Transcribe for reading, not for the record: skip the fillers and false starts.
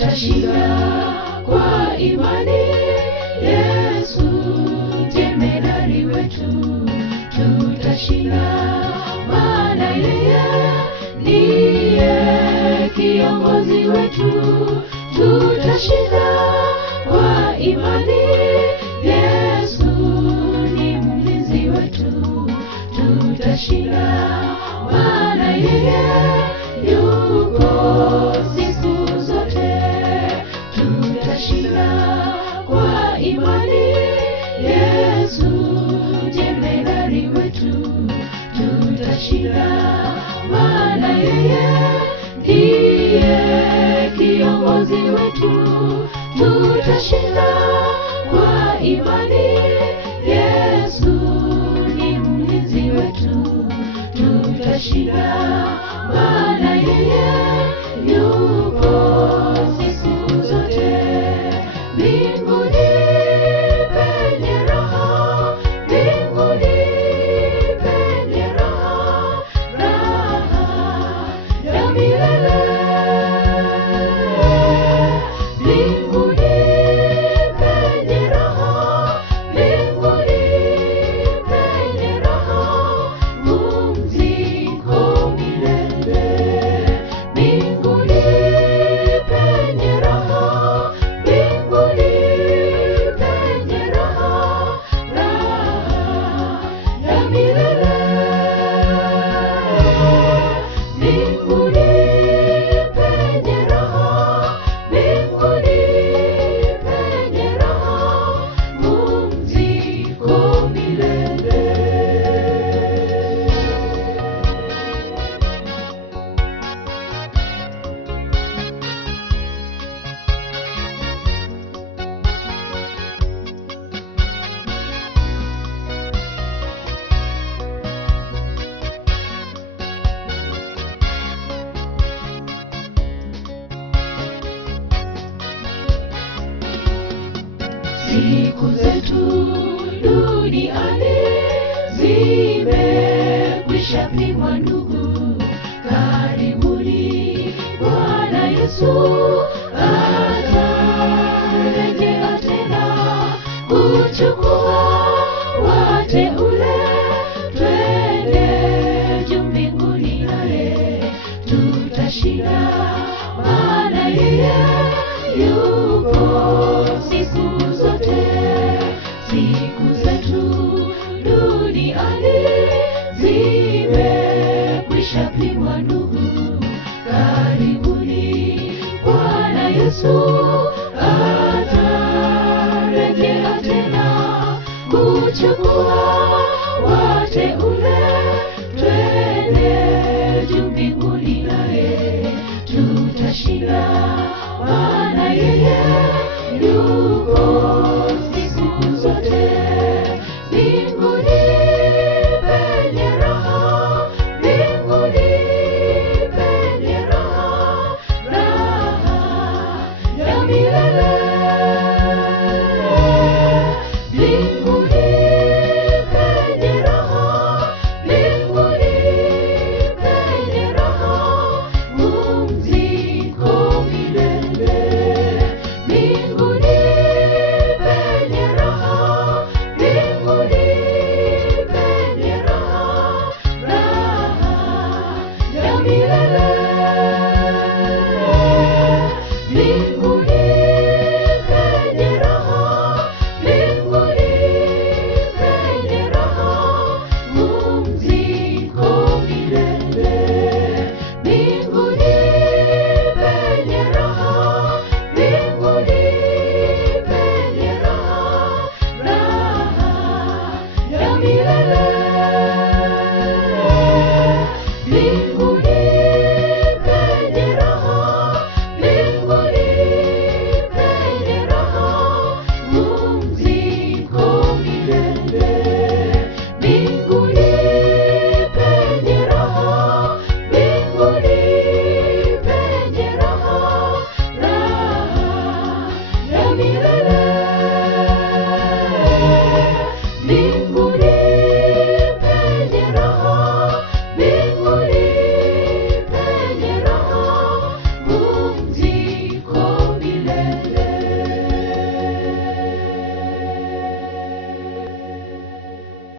tutashinda kwa imani. Yesu jemedari wetu, tutashinda maana yeye ndiye kiongozi wetu. Tutashinda kwa imani. Yesu ni mlinzi wetu, tutashinda maana yeye yuko siku zote. Tutashinda kwa imani. Yesu jemedari wetu, tutashinda maana yeye ndiye kiongozi wetu. Tutashinda kwa imani. Yesu ni mlinzi wetu, tutashinda maana yeye yuko siku zote. Mbinguni penye raha, mbinguni penye raha, raha ya milele. Mbinguni penye raha, mbinguni penye raha, pumziko milele. Mbinguni penye raha, mbinguni penye raha, raha ya milele. Mbinguni penye raha, mbinguni penye raha, pumziko milele. Siku zetu duniani zimekwisha pimwa ndugu. Karibuni Bwana Yesu atarejea tena kuchukua wateule. Twende juu mbinguni naye tutashinda maana yeye yuko siku zote. Siku zetu duniani zimekwisha pimwa ndugu. Karibuni Bwana Yesu atarejea tena kuchukua wateule. Twende juu mbinguni naye tutashinda maana yeye yuko siku zote. Mbinguni penye raha, mbinguni penye raha, raha ya milele. Mbinguni penye raha, mbinguni penye raha, pumziko milele. Mbinguni penye raha, mbinguni penye raha, raha ya milele.